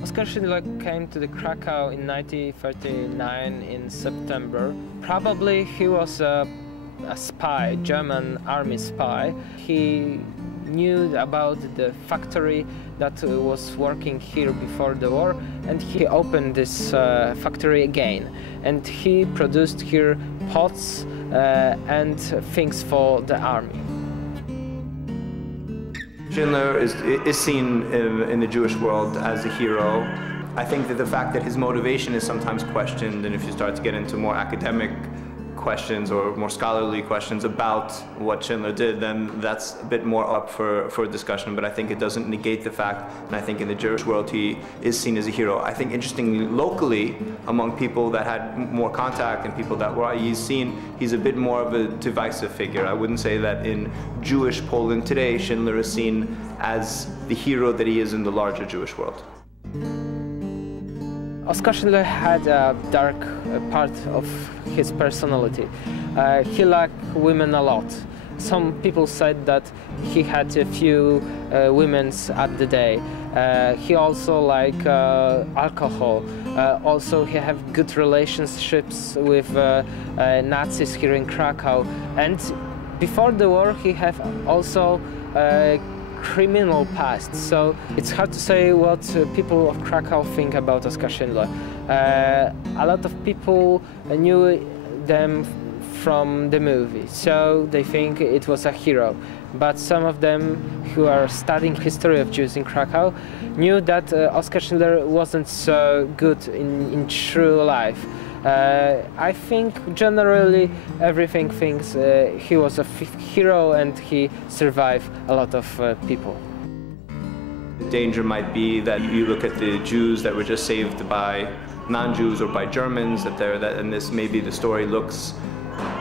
Oskar Schindler came to the Krakow in 1939 in September. Probably he was a spy, German army spy. He knew about the factory that was working here before the war, and he opened this factory again. And he produced here pots and things for the army. Schindler is seen in the Jewish world as a hero. I think that the fact that his motivation is sometimes questioned, and if you start to get into more academic questions or more scholarly questions about what Schindler did, then that's a bit more up for discussion. But I think it doesn't negate the fact, and I think in the Jewish world he is seen as a hero. I think interestingly, locally, among people that had more contact and people that were, he's a bit more of a divisive figure. I wouldn't say that in Jewish Poland today, Schindler is seen as the hero that he is in the larger Jewish world. Oskar Schindler had a dark part of his personality. He liked women a lot. Some people said that he had a few women at the day. He also liked alcohol. Also, he had good relationships with Nazis here in Krakow. And before the war, he had also criminal past, so it's hard to say what people of Krakow think about Oskar Schindler. A lot of people knew them from the movie, so they think it was a hero. But some of them who are studying history of Jews in Krakow knew that Oskar Schindler wasn't so good in true life. I think generally everything thinks he was a hero and he survived a lot of people. The danger might be that you look at the Jews that were just saved by non-Jews or by Germans, and this maybe the story looks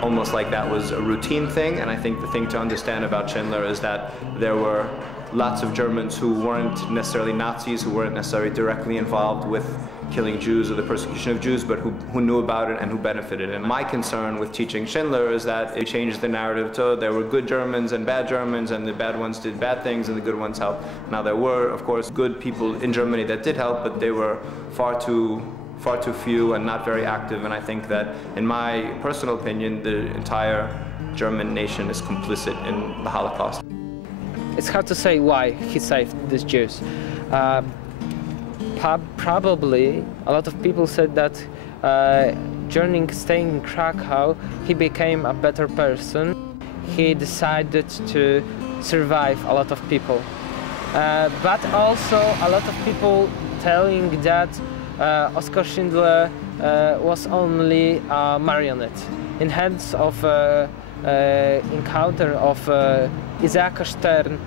almost like that was a routine thing. And I think the thing to understand about Schindler is that there were lots of Germans who weren't necessarily Nazis, who weren't necessarily directly involved with killing Jews or the persecution of Jews, but who knew about it and who benefited. And my concern with teaching Schindler is that it changed the narrative to there were good Germans and the bad ones did bad things and the good ones helped. Now there were, of course, good people in Germany that did help, but they were far too few and not very active. And I think that, in my personal opinion, the entire German nation is complicit in the Holocaust. It's hard to say why he saved these Jews. Probably a lot of people said that during staying in Krakow, he became a better person. He decided to survive a lot of people. But also a lot of people telling that Oskar Schindler was only a marionette in hands of encounter of Isaac Stern,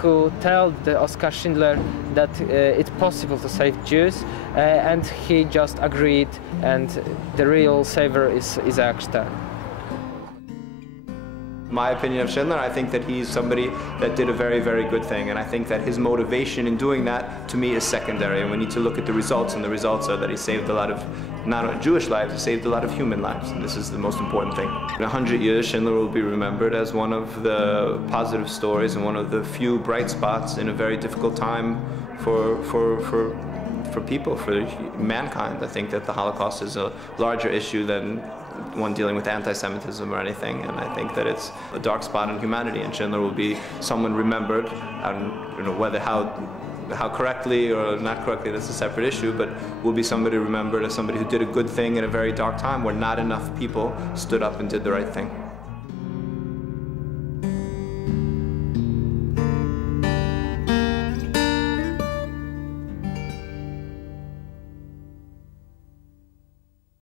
who told Oskar Schindler that it's possible to save Jews, and he just agreed, and the real savior is Isaac Stern. My opinion of Schindler, I think that he's somebody that did a very, very good thing, and I think that his motivation in doing that, to me, is secondary, and we need to look at the results, and the results are that he saved a lot of, not only Jewish lives, he saved a lot of human lives, and this is the most important thing. In 100 years, Schindler will be remembered as one of the positive stories and one of the few bright spots in a very difficult time for people, for mankind. I think that the Holocaust is a larger issue than one dealing with anti-Semitism or anything, and I think that it's a dark spot in humanity, and Schindler will be someone remembered, and whether how correctly or not correctly, that's a separate issue, but will be somebody remembered as somebody who did a good thing in a very dark time where not enough people stood up and did the right thing.